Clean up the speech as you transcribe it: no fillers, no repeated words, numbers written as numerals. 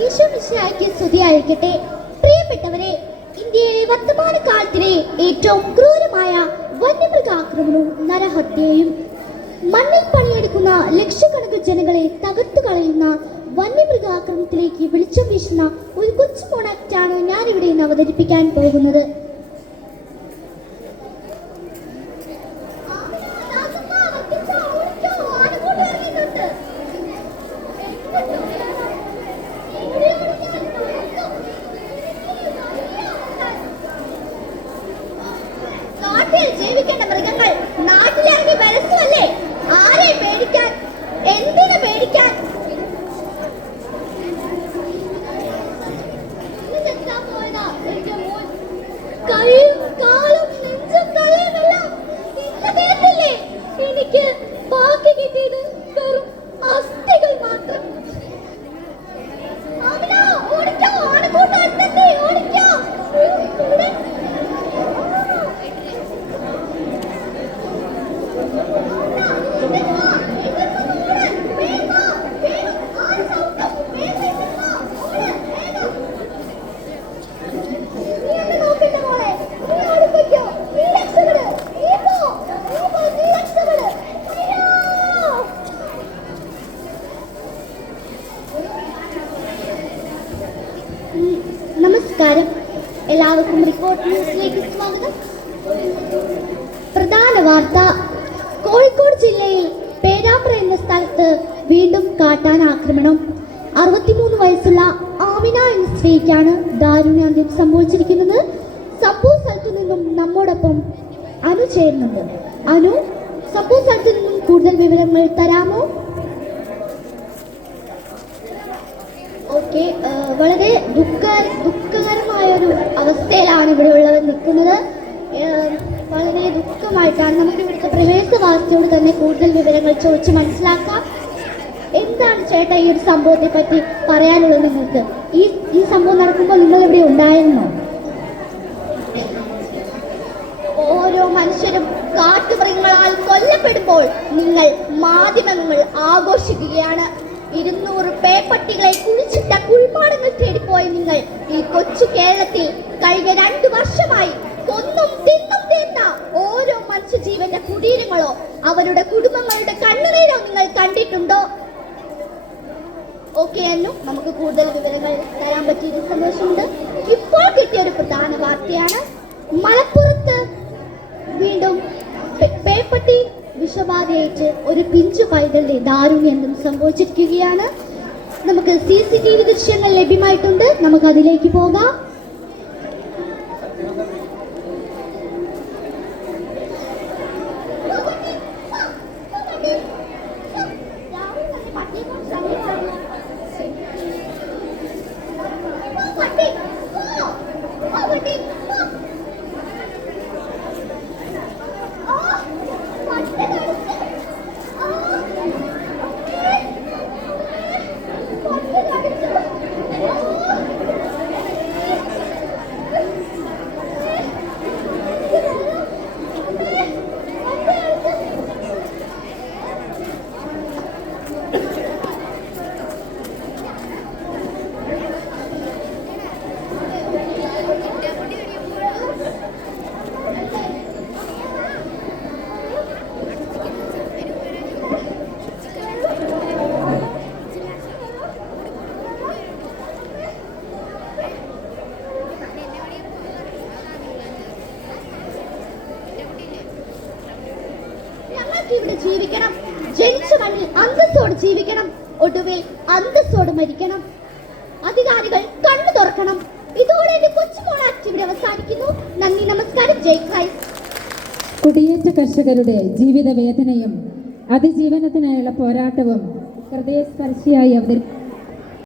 ഈശോമിശിഹായ്ക്ക് സ്തുതിയായിരിക്കട്ടെ. പ്രിയപ്പെട്ടവരെ, ഇന്ത്യയിലെ വർത്തമാനകാലത്തിലെ ഏറ്റവും ക്രൂരമായ വന്യമൃഗാക്രമണവും നരഹത്യയും മണ്ണിൽ പണിയെടുക്കുന്ന ലക്ഷക്കണക്കിന് ജനങ്ങളെ തകർത്തു കളയുന്ന വന്യമൃഗാക്രമണത്തിലേക്ക് വെളിച്ചം വീശുന്ന ഒരു കൊച്ചു മോണാക്റ്റാണ് ഞാനിവിടെ ഇന്ന് അവതരിപ്പിക്കാൻ പോകുന്നത്. ജീവിക്കേണ്ട മൃഗങ്ങൾ നാട്ടിലിറങ്ങി വരസല്ലേ? ആരെ പേടിക്കാൻ, എന്തിനു പേടിക്കാൻ? കൈയും കാലും നെഞ്ചും തലയുമെല്ലാം ഇല്ലതേറ്റില്ലേ? എനിക്ക് ബാക്കി കിട്ടിയത് വെറും അസ്ഥികൾ മാത്രം. ഓടിക്കോ, ആനക്കൂട്ടം അടുത്തെത്തി, ഓടിക്കോ. നമസ്കാരം, എല്ലാവർക്കും റിപ്പോർട്ട് ന്യൂസിലേക്ക് സ്വാഗതം. പ്രധാന വാർത്ത: കോഴിക്കോട് ജില്ലയിൽ പേരാമ്പ്ര എന്ന സ്ഥലത്ത് വീണ്ടും കാട്ടാന ആക്രമണം. 63 വയസ്സുള്ള ആമിന എന്ന സ്ത്രീക്കാണ് ദാരുണാന്ത്യം സംഭവിച്ചിരിക്കുന്നത്. സംഭവ സ്ഥലത്തു നിന്നും നമ്മോടൊപ്പം അനു ചേരുന്നുണ്ട്. അനു, സംഭവ സ്ഥലത്തു നിന്നും കൂടുതൽ വിവരങ്ങൾ തരാമോ? ഓക്കെ, വളരെ ദുഃഖകരമായൊരു അവസ്ഥയിലാണ് ഇവിടെ ഉള്ളവർ നിൽക്കുന്നത്. വളരെ ദുഃഖമായിട്ടാണ്. നമുക്ക് ഇവിടുത്തെ പ്രവേശവാസിയോട് തന്നെ കൂടുതൽ വിവരങ്ങൾ ചോദിച്ച് മനസ്സിലാക്കാം. എന്താണ് ചേട്ടാ ഈ ഒരു സംഭവത്തെ പറ്റി പറയാനുള്ളത് നിങ്ങൾക്ക്? ഈ സംഭവം നടക്കുമ്പോൾ നിങ്ങൾ ഇവിടെ ഉണ്ടായിരുന്നോ? ഓരോ മനുഷ്യരും കാട്ടുമൃഗങ്ങളാൽ കൊല്ലപ്പെടുമ്പോൾ നിങ്ങൾ മാധ്യമങ്ങൾ ആഘോഷിക്കുകയാണ്. 200 പേപ്പട്ടികളെ കുഴിച്ചിട്ട കുൾമാടങ്ങൾ തേടിപ്പോയി നിങ്ങൾ ഈ കൊച്ചു കേരളത്തിൽ കഴിഞ്ഞ 2 വർഷമായി കൊന്നും തിന്നും തീർന്ന ഓരോ മനുഷ്യജീവന്റെ കുടീരങ്ങളോ അവരുടെ കുടുംബങ്ങളുടെ കണ്ണുനീരോ നിങ്ങൾ കണ്ടിട്ടുണ്ടോ? ഓക്കെ അന്നു, നമുക്ക് കൂടുതൽ വിവരങ്ങൾ തരാൻ പറ്റിയ സന്തോഷമുണ്ട്. ഇപ്പോൾ കിട്ടിയ ഒരു പ്രധാന വാർത്തയാണ്. മലപ്പുറത്ത് വീണ്ടും പേപ്പട്ടി വിഷബാധയേറ്റ് ഒരു പിഞ്ചു പൈതലിന്റെ ദാരുണ്യം സംഭവിച്ചിരിക്കുകയാണ്. നമുക്ക് CCTV ദൃശ്യങ്ങൾ ലഭ്യമായിട്ടുണ്ട്. നമുക്ക് അതിലേക്ക് പോകാം. ഇവിടെ ജീവിക്കണം, ജനിച്ച മണ്ണിൽ അന്തസ്സോട് ജീവിക്കണം, ഒടുവിൽ അന്തസ്സോട് മരിക്കണം. അധികാരികൾ കണ്ണു തുറക്കണം. ഇതോടെ എന്റെ കൊച്ചുമോൾ ആക്ടിവിറ്റി അവസാനിക്കുന്നു. നന്ദി, നമസ്കാരം, ജയ് ക്രൈസ്റ്റ്. കുടിയേറ്റ കർഷകരുടെ ജീവിത വേദനയും അതിജീവനത്തിനായുള്ള പോരാട്ടവും ഹൃദയസ്പർശിയായി അവതരിപ്പിച്ചു.